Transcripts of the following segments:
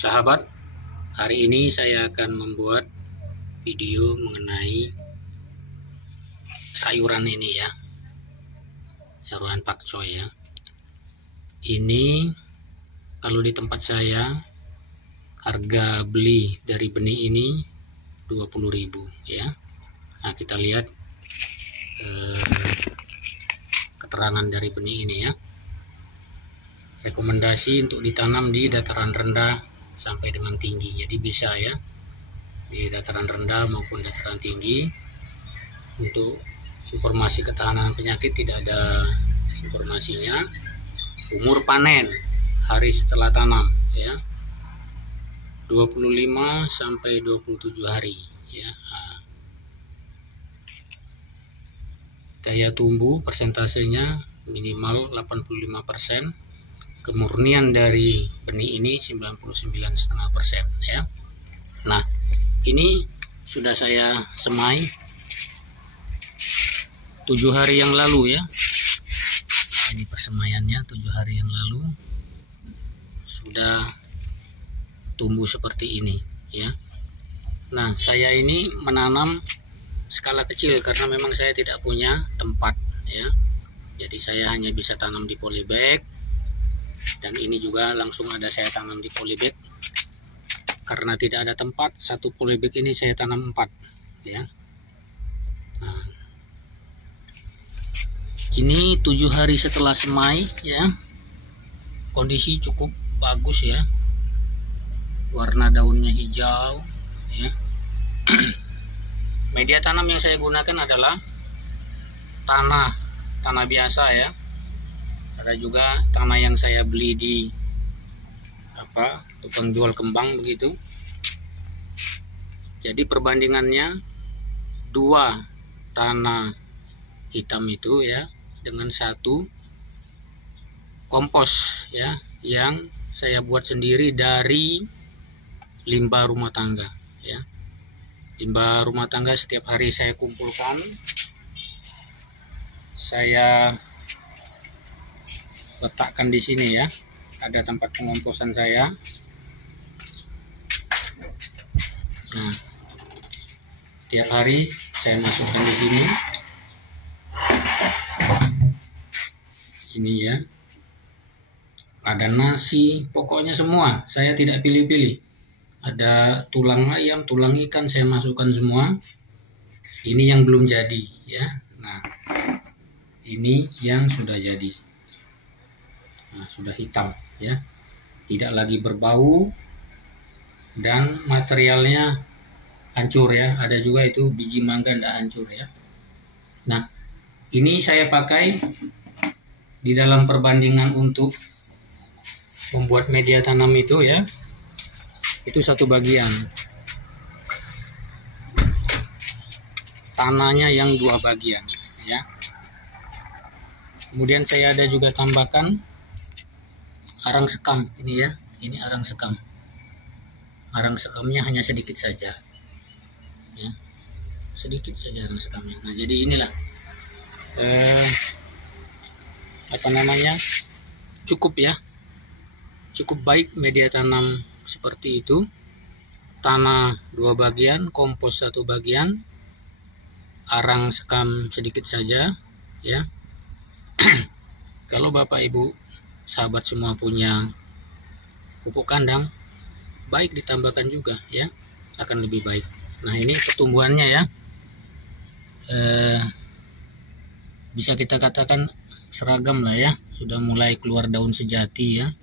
Sahabat, hari ini saya akan membuat video mengenai sayuran ini ya, sayuran pakcoy ya. Ini kalau di tempat saya harga beli dari benih ini 20.000 ya. Nah, kita lihat keterangan dari benih ini ya. Rekomendasi untuk ditanam di dataran rendah sampai dengan tinggi, jadi bisa ya di dataran rendah maupun dataran tinggi. Untuk informasi ketahanan penyakit tidak ada informasinya. Umur panen hari setelah tanam ya 25 sampai 27 hari ya. Daya tumbuh persentasenya minimal 85%. Kemurnian dari benih ini 99,5% ya. Nah, ini sudah saya semai 7 hari yang lalu ya. Ini persemaiannya 7 hari yang lalu sudah tumbuh seperti ini ya. Nah, saya ini menanam skala kecil karena memang saya tidak punya tempat ya. Jadi saya hanya bisa tanam di polybag. Dan ini juga langsung ada saya tanam di polybag karena tidak ada tempat. Satu polybag ini saya tanam 4 ya. Nah, ini 7 hari setelah semai ya, kondisi cukup bagus ya, warna daunnya hijau ya. Media tanam yang saya gunakan adalah tanah biasa ya. Ada juga tanah yang saya beli di tukang jual kembang begitu. Jadi perbandingannya 2 tanah hitam itu ya dengan 1 kompos ya yang saya buat sendiri dari limbah rumah tangga ya. Limbah rumah tangga setiap hari saya kumpulkan, saya letakkan di sini ya. Ada tempat pengomposan saya. Nah, tiap hari saya masukkan di sini. Ini ya. Ada nasi, pokoknya semua. Saya tidak pilih-pilih. Ada tulang ayam, tulang ikan, saya masukkan semua. Ini yang belum jadi ya. Nah, ini yang sudah jadi. Nah, sudah hitam ya, tidak lagi berbau dan materialnya hancur ya. Ada juga itu biji mangga tidak hancur ya. Nah, ini saya pakai di dalam perbandingan untuk membuat media tanam itu ya. Itu 1 bagian, tanahnya yang 2 bagian ya. Kemudian saya ada juga tambahkan arang sekam ini ya. Ini arang sekam. Arang sekamnya hanya sedikit saja ya, sedikit saja arang sekamnya. Nah, jadi inilah cukup ya, cukup baik media tanam seperti itu. Tanah 2 bagian, kompos 1 bagian, arang sekam sedikit saja ya. Kalau Bapak Ibu sahabat semua punya pupuk kandang, baik ditambahkan juga ya, akan lebih baik. Nah, ini pertumbuhannya ya, bisa kita katakan seragam lah ya, sudah mulai keluar daun sejati ya.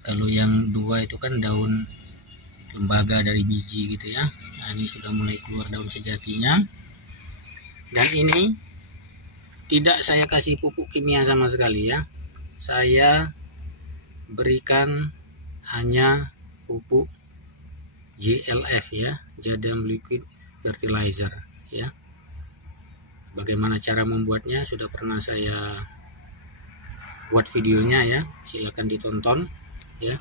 Kalau yang 2 itu kan daun lembaga dari biji gitu ya. Nah, ini sudah mulai keluar daun sejatinya. Dan ini tidak saya kasih pupuk kimia sama sekali ya. Saya berikan hanya pupuk JLF ya, Jadam Liquid Fertilizer ya. Bagaimana cara membuatnya sudah pernah saya buat videonya ya, silakan ditonton ya.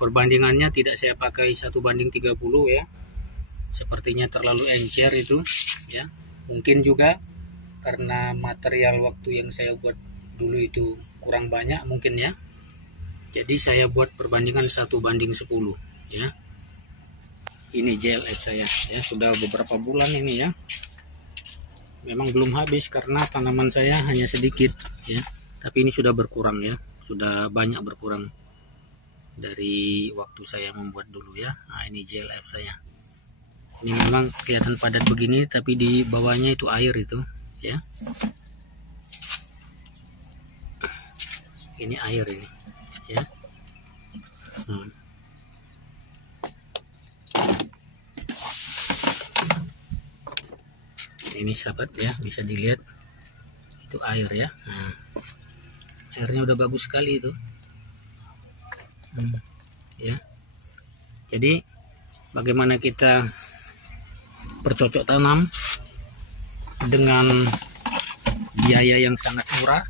Perbandingannya tidak saya pakai 1:30 ya, sepertinya terlalu encer itu ya. Mungkin juga karena material waktu yang saya buat dulu itu kurang banyak mungkin ya. Jadi saya buat perbandingan 1:10 ya. Ini JLF saya ya, sudah beberapa bulan ini ya. Memang belum habis karena tanaman saya hanya sedikit ya, tapi ini sudah berkurang ya, sudah banyak berkurang dari waktu saya membuat dulu ya. Nah, ini JLF saya. Ini memang kelihatan padat begini, tapi di bawahnya itu air itu ya. Ini air ini ya. Ini sahabat ya, bisa dilihat itu air ya. Nah, airnya udah bagus sekali itu ya. Jadi bagaimana kita bercocok tanam dengan biaya yang sangat murah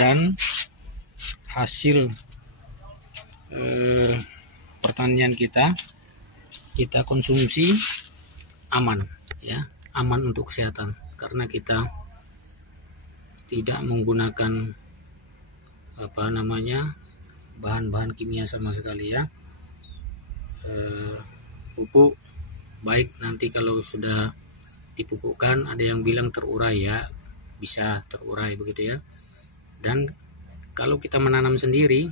dan hasil pertanian kita konsumsi aman ya, aman untuk kesehatan karena kita tidak menggunakan bahan-bahan kimia sama sekali ya. Pupuk baik nanti kalau sudah dipupukkan, ada yang bilang terurai ya, bisa terurai begitu ya. Dan kalau kita menanam sendiri,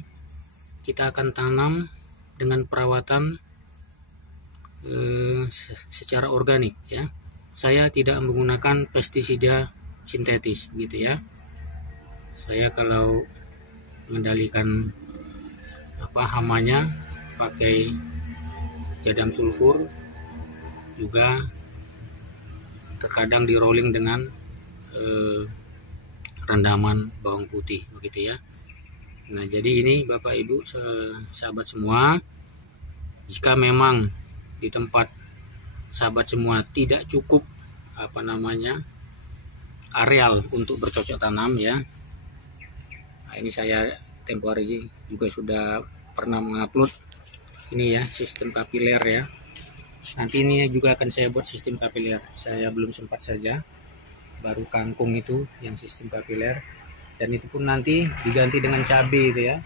kita akan tanam dengan perawatan secara organik ya. Saya tidak menggunakan pestisida sintetis gitu ya. Saya kalau mengendalikan hamanya pakai jadam sulfur, juga terkadang di rolling dengan rendaman bawang putih begitu ya. Nah, jadi ini Bapak Ibu sahabat semua, jika memang di tempat sahabat semua tidak cukup areal untuk bercocok tanam ya. Nah, ini saya tempo hari juga sudah pernah mengupload ini ya, sistem kapiler ya. Nanti ini juga akan saya buat sistem kapiler. Saya belum sempat saja, baru kangkung itu yang sistem kapiler, dan itu pun nanti diganti dengan cabai itu ya.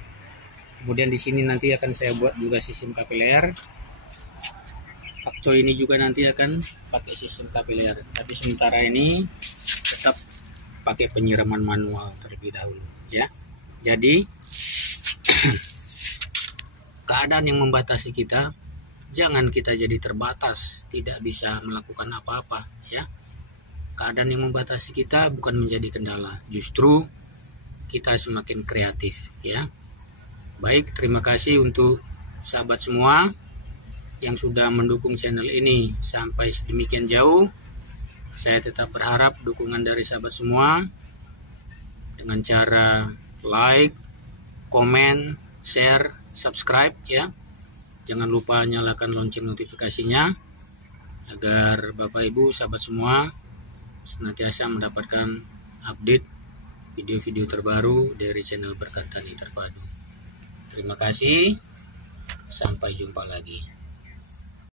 Kemudian di sini nanti akan saya buat juga sistem kapiler. Pakcoy ini juga nanti akan pakai sistem kapiler, tapi sementara ini tetap pakai penyiraman manual terlebih dahulu ya. Jadi keadaan yang membatasi kita, jangan kita jadi terbatas, tidak bisa melakukan apa-apa ya. Keadaan yang membatasi kita bukan menjadi kendala, justru kita semakin kreatif ya. Baik, terima kasih untuk sahabat semua yang sudah mendukung channel ini sampai sedemikian jauh. Saya tetap berharap dukungan dari sahabat semua dengan cara like, komen, share, subscribe ya. Jangan lupa nyalakan lonceng notifikasinya agar Bapak Ibu sahabat semua senantiasa mendapatkan update video-video terbaru dari channel Berkat Tani Terpadu. Terima kasih, sampai jumpa lagi.